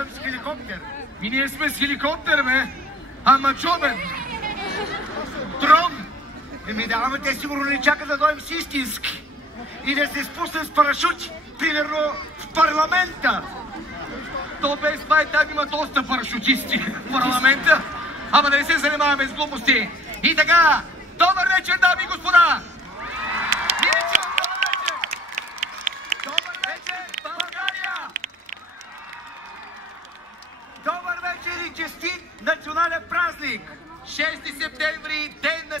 дойдем с хеликоптер. И ние сме с хеликоптер, бе. Ама чобен. Трон. Да, ама те сигурно не чакат да дойдем с истински. И да се спуснем с парашути. Примерно в парламента. То без това и там има доста парашутисти в парламента. Ама да не се занимаваме с глупости. И така, добър вечер, дами и господа! Добър вечер, България! Добър вечер и честит национален празник! 6 септември, ден на